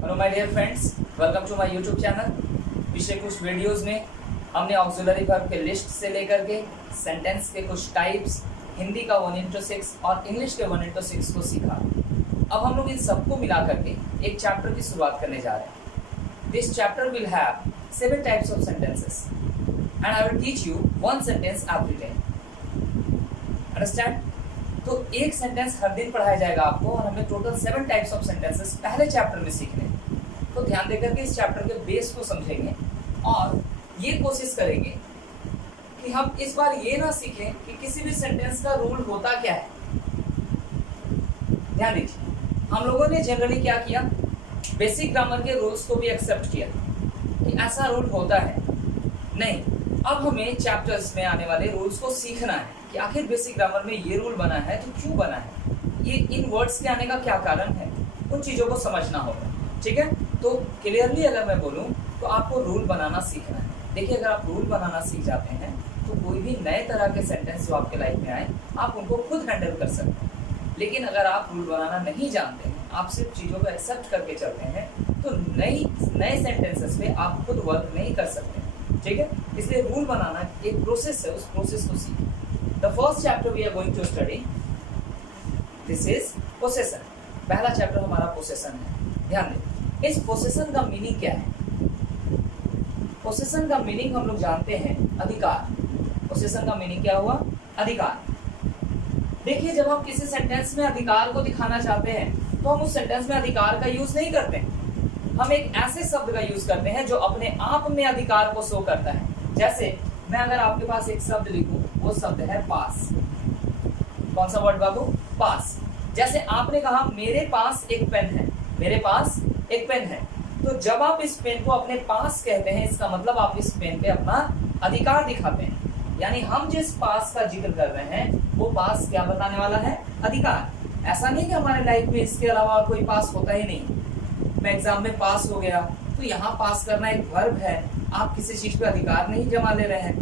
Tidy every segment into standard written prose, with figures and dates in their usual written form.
Hello my dear friends, welcome to my YouTube channel. पिछले कुछ videos में हमने ऑक्सिलरी वर्ब के लिस्ट से लेकर के सेंटेंस के कुछ टाइप्स, हिंदी का 1 into 6 और इंग्लिश के 1 into 6 को सीखा। अब हम लोग इन सबको मिला करके एक चैप्टर की शुरुआत करने जा रहे हैं। This chapter will have 7 types of sentences and I will teach you 1 sentence every day. Understand? तो एक सेंटेंस हर दिन पढ़ाया जाएगा आपको और हमें टोटल 7 टाइप्स ऑफ सेंटेंसेस पहले चैप्टर में सीखने हैं। तो ध्यान देकर के इस चैप्टर के बेस को समझेंगे और ये कोशिश करेंगे कि हम इस बार ये ना सीखें कि किसी भी सेंटेंस का रूल होता क्या है। ध्यान दीजिए, हम लोगों ने जनरली क्या किया, बेसिक ग्रामर के रूल्स को भी एक्सेप्ट किया कि ऐसा रूल होता है। नहीं, अब हमें चैप्टर्स में आने वाले रूल्स को सीखना है कि आखिर बेसिक ग्रामर में ये रूल बना है तो क्यों बना है, ये इन वर्ड्स के आने का क्या कारण है, उन चीज़ों को समझना होगा। ठीक है, तो क्लियरली अगर मैं बोलूँ तो आपको रूल बनाना सीखना है। देखिए, अगर आप रूल बनाना सीख जाते हैं तो कोई भी नए तरह के सेंटेंस जो आपके लाइफ में आए आप उनको खुद हैंडल कर सकते हैं। लेकिन अगर आप रूल बनाना नहीं जानते हैं, आप सिर्फ चीज़ों को एक्सेप्ट करके चलते हैं, तो नए सेंटेंसेस पे आप खुद वर्क नहीं कर सकते। ठीक है, इसलिए रूल बनाना एक प्रोसेस है, उस प्रोसेस को सीखें। The first chapter we are going to study, this is possession. पहला चैप्टर हमारा पोसेशन है। ध्यान दें, इस पोसेशन का मीनिंग क्या है। पोसेशन का मीनिंग हम लोग जानते हैं, अधिकार। पोसेशन का मीनिंग क्या हुआ? अधिकार। देखिए, जब हम किसी सेंटेंस में अधिकार को दिखाना चाहते हैं तो हम उस सेंटेंस में अधिकार का यूज नहीं करते हैं। हम एक ऐसे शब्द का यूज करते हैं जो अपने आप में अधिकार को शो करता है। जैसे मैं अगर आपके पास एक शब्द लिखूं, वो शब्द है पास। कौन सा वर्ड बाबू? पास। जैसे आपने कहा मेरे पास एक पेन है, मेरे पास एक पेन है, तो जब आप इस पेन को अपने पास कहते हैं, इसका मतलब आप इस पेन पे अपना अधिकार दिखाते हैं। यानी हम जिस पास का जिक्र कर रहे हैं वो पास क्या बताने वाला है? अधिकार। ऐसा नहीं कि हमारे लाइफ में इसके अलावा और कोई पास होता ही नहीं। मैं एग्जाम में पास हो गया तो यहाँ पास करना एक वर्ब है, आप किसी चीज पे अधिकार नहीं जमा ले रहे हैं।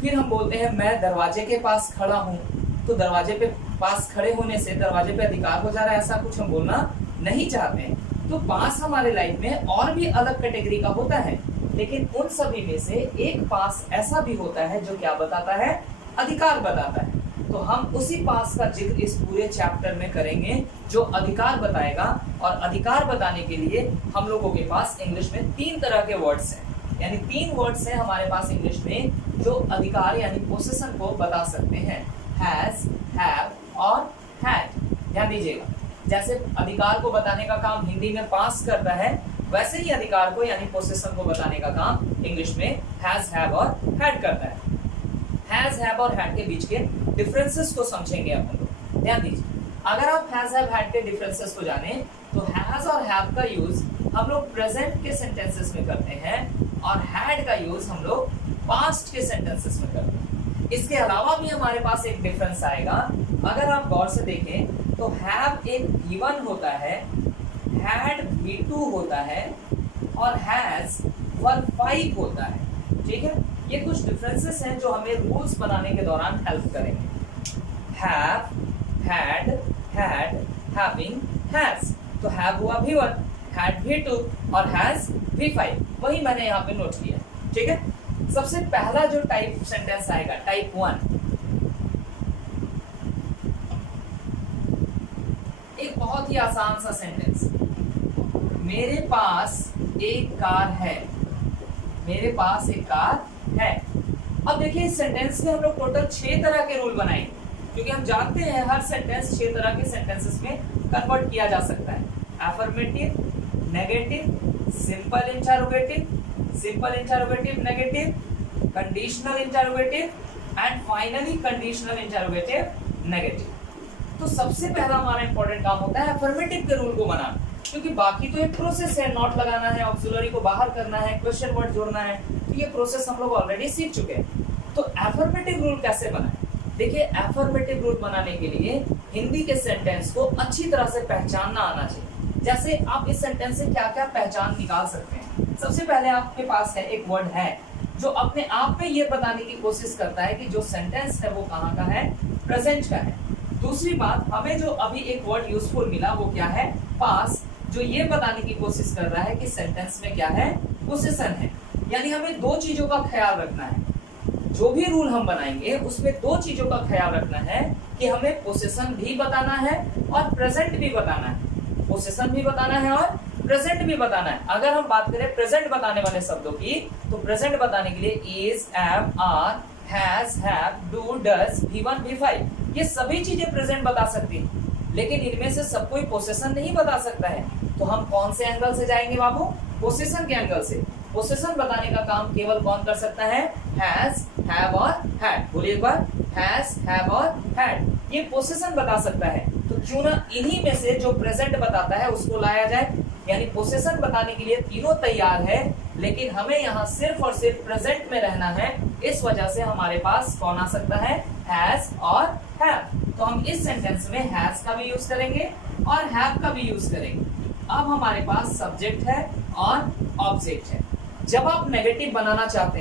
फिर हम बोलते हैं मैं दरवाजे के पास खड़ा हूँ, तो दरवाजे पे पास खड़े होने से दरवाजे पे अधिकार हो जा रहा है, ऐसा कुछ हम बोलना नहीं चाहते हैं। तो पास हमारे लाइफ में और भी अलग कैटेगरी का होता है, लेकिन उन सभी में से एक पास ऐसा भी होता है जो क्या बताता है? अधिकार बताता है। तो हम उसी पास का जिक्र इस पूरे चैप्टर में करेंगे जो अधिकार बताएगा। और अधिकार बताने के लिए हम लोगों के पास इंग्लिश में 3 तरह के वर्ड्स हैं, यानी 3 वर्ड्स हैं हमारे पास इंग्लिश में जो अधिकार यानी पोसेशन को बता सकते हैं। हैज, हैव और हैड। ध्यान दीजिएगा, जैसे अधिकार को बताने का काम हिंदी में पास करता है, वैसे ही अधिकार को यानी पोसेशन को बताने का काम इंग्लिश में हैज, हैव और हैड करता है। हैज, हैव और हैड के बीच के डिफरेंसेस को समझेंगे अब हम लोग। ध्यान दीजिए, अगर आप हैज, हैव, हैड के डिफरेंसेस को जाने तो हैज और हैव का यूज हम लोग प्रेजेंट के सेंटेंसेस में करते हैं और हैड का यूज हम लोग पास्ट के सेंटेंसेस में करते हैं। इसके अलावा भी हमारे पास एक डिफरेंस आएगा। अगर आप गौर से देखें तो हैव एक V1 होता है, हैड V2 होता है और हैज वर्ब 5 होता है। ठीक है, ये कुछ डिफरेंसेस हैं जो हमें रूल्स बनाने के दौरान हेल्प करेंगे। Have, had, had, having, has. तो हैव हुआ V1, हैड V2 और हैज V5। वही मैंने यहाँ पे नोट किया। ठीक है, सबसे पहला जो टाइप सेंटेंस आएगा, टाइप 1, एक बहुत ही आसान सा सेंटेंस, मेरे पास एक कार है। मेरे पास एक कार है। अब देखिए, इस सेंटेंस में हम लोग टोटल 6 तरह के रूल बनाएंगे, क्योंकि हम जानते हैं हर सेंटेंस 6 तरह के सेंटेंसेस में कन्वर्ट किया जा सकता है। Affirmative, negative, simple interrogative negative, conditional interrogative and finally conditional interrogative negative. तो सबसे पहला हमारा इंपॉर्टेंट काम होता है अफर्मेटिव के रूल को बनाना, क्योंकि बाकी तो एक प्रोसेस है, नॉट लगाना है, ऑक्सिलरी को बाहर करना है, क्वेश्चन वर्ड जोड़ना है, तो ये प्रोसेस हम लोग ऑलरेडी सीख चुके हैं। तो अफर्मेटिव रूल कैसे बनाएं? देखिए, अफर्मेटिव रूल बनाने के लिए हिंदी के सेंटेंस को अच्छी तरह से पहचानना आना चाहिए। जैसे आप इस सेंटेंस से क्या क्या पहचान निकाल सकते हैं। सबसे पहले आपके पास है एक वर्ड है जो अपने आप में ये बताने की कोशिश करता है कि जो सेंटेंस है वो कहाँ का है? प्रेजेंट का है। दूसरी बात, हमें जो अभी एक वर्ड यूजफुल मिला वो क्या है? पास, जो ये बताने की कोशिश कर रहा है कि सेंटेंस में क्या है, पोसेशन है। यानी हमें दो चीजों का ख्याल रखना है, जो भी रूल हम बनाएंगे उसमें दो चीजों का ख्याल रखना है कि हमें पोसेशन भी बताना है और प्रेजेंट भी बताना है। पोसेशन भी बताना है और प्रेजेंट भी बताना है। अगर हम बात करें प्रेजेंट बताने वाले शब्दों की, तो प्रेजेंट बताने के लिए is, am, are, has, have, do, does, V1, V5 ये सभी चीजें प्रेजेंट बता सकती हैं, लेकिन इनमें से सब कोई पोसेशन नहीं बता सकता है। तो हम कौन से एंगल से जाएंगे बाबू? पोसेशन के एंगल से। पोसेशन बताने का काम केवल कौन कर सकता है? हैज, हैव और हैड। बोलिए एक बार, हैज, हैव और हैड, ये पोसेशन बता सकता है। तो क्यों ना इन्हीं में से जो प्रेजेंट बताता है उसको लाया जाए। यानी पोसेशन बताने के लिए तीनों तैयार है, लेकिन हमें यहाँ सिर्फ और सिर्फ प्रेजेंट में रहना है। इस वजह से हमारे पास कौन आ सकता है? हैज और हैव। तो हम इस सेंटेंस में हैज का भी यूज करेंगे और हैव का भी यूज करेंगे। अब हमारे पास सब्जेक्ट है और ऑब्जेक्ट है। जब आप नेगेटिव बनाना चाहते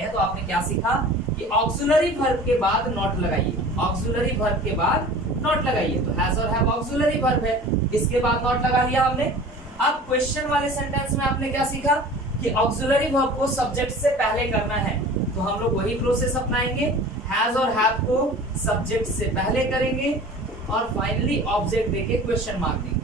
हैं, तो आपने क्या सीखा कि ऑक्सिलरी वर्ब के बाद नॉट लगाइए। ऑक्सिलरी वर्ब के बाद नॉट लगाइए, तो हैज और हैव ऑक्सिलरी वर्ब है, इसके बाद नॉट लगा लिया हमने। अब क्वेश्चन वाले सेंटेंस में आपने क्या सीखा कि ऑक्सिलरी वर्ब को सब्जेक्ट से पहले करना है, तो हम लोग वही प्रोसेस अपनाएंगे। हैज और हैव को सब्जेक्ट से पहले करेंगे और फाइनली ऑब्जेक्ट देके क्वेश्चन मार्क देंगे।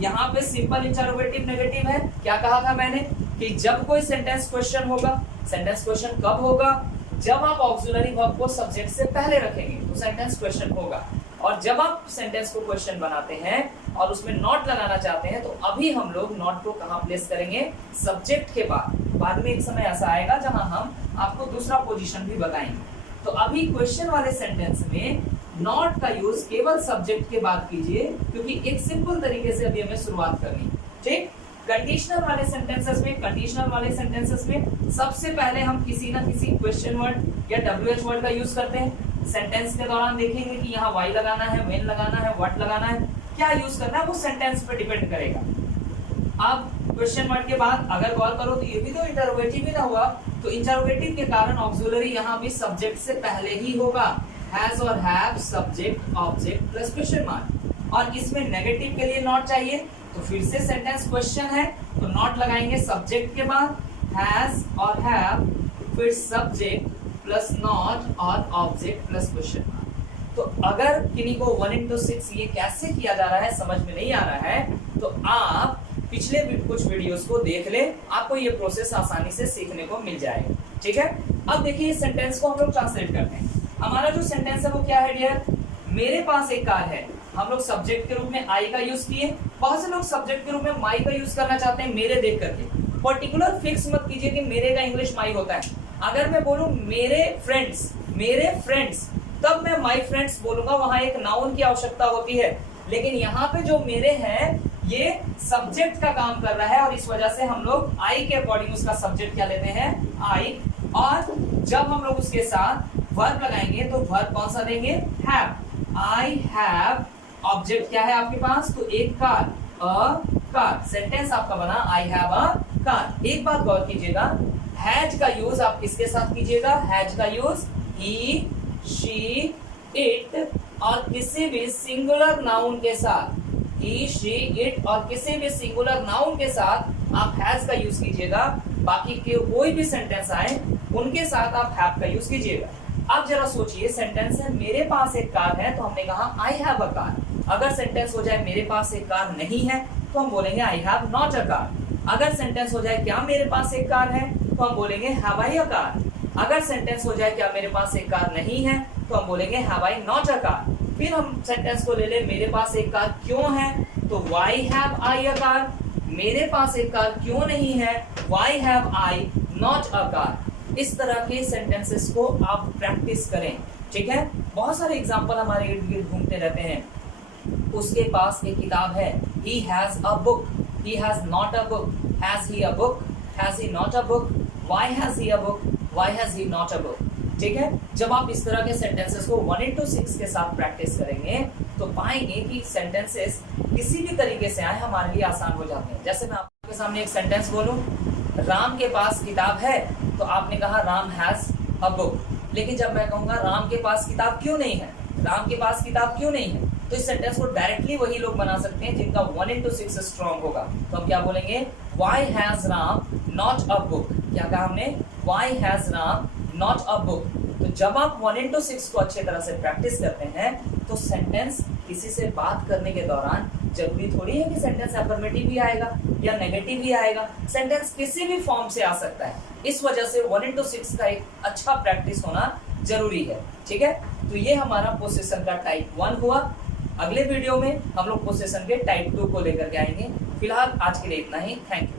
यहाँ पे सिंपल इंटरोगेटिव नेगेटिव है। क्या कहा था मैंने कि जब कोई सेंटेंस क्वेश्चन होगा, सेंटेंस क्वेश्चन कब होगा? जब आप ऑक्सिलरी वर्ब को सब्जेक्ट से पहले रखेंगे तो सेंटेंस क्वेश्चन होगा। और जब आप सेंटेंस को क्वेश्चन बनाते हैं और उसमें नॉट लगाना चाहते हैं, तो अभी हम लोग नॉट को कहाँ प्लेस करेंगे? सब्जेक्ट के बाद में एक समय ऐसा आएगा जहां हम आपको दूसरा पोजीशन भी बताएंगे। तो अभी क्वेश्चन वाले सेंटेंस में नॉट का यूज केवल सब्जेक्ट के बाद कीजिए, क्योंकि एक सिंपल तरीके से अभी हमें शुरुआत करनी है। ठीक, कंडीशनल वाले सेंटेंसेस में सबसे पहले हम किसी ना किसी क्वेश्चन वर्ड या WH वर्ड का यूज करते हैं। सेंटेंस के दौरान देखेंगे कि यहाँ वाई लगाना है, व्हेन लगाना है, व्हाट लगाना है, क्या यूज करना है वो सेंटेंस पे डिपेंड करेगा। अब क्वेश्चन वर्ड के बाद अगर गौर करो तो ये भी तो इंटरोगेटिव ही ना हुआ, तो इंटरोगेटिव के कारण ऑक्सिलरी यहाँ भी सब्जेक्ट से पहले ही होगा। हैज और have subject object plus question mark. और इसमें नेगेटिव के लिए नॉट चाहिए, तो फिर से सेंटेंस क्वेश्चन है तो नॉट लगाएंगे सब्जेक्ट के बाद, हैज और हैव, फिर सब्जेक्ट प्लस नॉट और ऑब्जेक्ट प्लस क्वेश्चन मार्क। तो अगर किन्हीं को 1 into 6 ये कैसे किया जा रहा है समझ में नहीं आ रहा है, तो आप पिछले कुछ वीडियोस को देख ले, आपको ये प्रोसेस आसानी से सीखने को मिल जाएगा। ठीक है, अब देखिए इस सेंटेंस को हम लोग ट्रांसलेट करते हैं। हमारा जो सेंटेंस है वो क्या है डियर? मेरे पास एक कार है। हम लोग सब्जेक्ट के रूप में आई का यूज किए। बहुत से लोग सब्जेक्ट के रूप में माई का यूज करना चाहते हैं मेरे देख करके। पर्टिकुलर फिक्स मत कीजिए कि मेरे का इंग्लिश माई होता है। अगर मैं बोलूं मेरे फ्रेंड्स, तब मैं माई फ्रेंड्स बोलूंगा, वहां एक नाउन की आवश्यकता होती है। लेकिन यहाँ पे जो मेरे हैं ये सब्जेक्ट का काम कर रहा है, और इस वजह से हम लोग आई के अकॉर्डिंग उसका सब्जेक्ट क्या लेते हैं? आई। और जब हम लोग उसके साथ वर्ब लगाएंगे तो वर्ब कौन सा देंगे? हैव। आई हैव, ऑब्जेक्ट क्या है आपके पास? तो एक कार, अ कार। सेंटेंस आपका बना आई हैव अ कार। एक बात गौर कीजिएगा, हैज का यूज आप किसके साथ कीजिएगा? हैज का यूज ही, शी, इट और किसी भी सिंगुलर नाउन के साथ, ही, शी, इट और किसी भी सिंगुलर नाउन के साथ आप हैज का यूज कीजिएगा। बाकी के कोई भी सेंटेंस आए उनके साथ आप हैव का यूज कीजिएगा। अब जरा सोचिए, सेंटेंस है मेरे पास एक कार है, तो हमने कहा आई हैव अ कार। अगर सेंटेंस हो जाए मेरे पास एक कार नहीं है, तो हम बोलेंगे I have not a car. अगर सेंटेंस हो जाए क्या मेरे पास एक कार है, तो हम बोलेंगे हैव आई अ कार। अगर सेंटेंस हो जाए क्या मेरे पास एक कार नहीं है, तो हम बोलेंगे have I not a car. फिर हम सेंटेंस को ले ले मेरे पास एक कार क्यों है, तो why have I a car. मेरे पास एक कार क्यों नहीं है, why have I not a car. इस तरह के सेंटेंसेस को आप प्रैक्टिस करें। ठीक है, बहुत सारे एग्जांपल हमारे इर्द गिर्द घूमते रहते हैं। उसके पास एक किताब है, he has a book, he has not a book, has he a book, has he not a book, why has he a book, why has he not a book। ठीक है, जब आप इस तरह के सेंटेंसेस को 1 into 6 के साथ प्रैक्टिस करेंगे तो पाएंगे कि सेंटेंसेस किसी भी तरीके से आए हमारे लिए आसान हो जाते हैं। जैसे मैं आपके सामने एक सेंटेंस बोलूं, राम के पास किताब है, तो आपने कहा राम हैज अ बुक। लेकिन जब मैं कहूंगा राम के पास किताब क्यों नहीं है, राम के पास किताब क्यों नहीं है, तो इस सेंटेंस को डायरेक्टली वही लोग बना सकते हैं जिनका 1 into 6 स्ट्रॉन्ग होगा। तो हम क्या बोलेंगे, Why has Ram not a book? क्या कहा हमने, Why has Ram not a book? तो जब आप 1 into 6 को अच्छे तरह से प्रैक्टिस करते हैं तो सेंटेंस किसी से बात करने के दौरान जरूरी थोड़ी है कि सेंटेंस अफर्मेटिव भी आएगा या नेगेटिव भी आएगा, सेंटेंस किसी भी फॉर्म से आ सकता है। इस वजह से 1 into 6 का एक अच्छा प्रैक्टिस होना जरूरी है। ठीक है, तो ये हमारा पोसेशन का टाइप 1 हुआ। अगले वीडियो में हम लोग पोसेशन के टाइप 2 को लेकर के आएंगे। फिलहाल आज के लिए इतना ही। Thank you.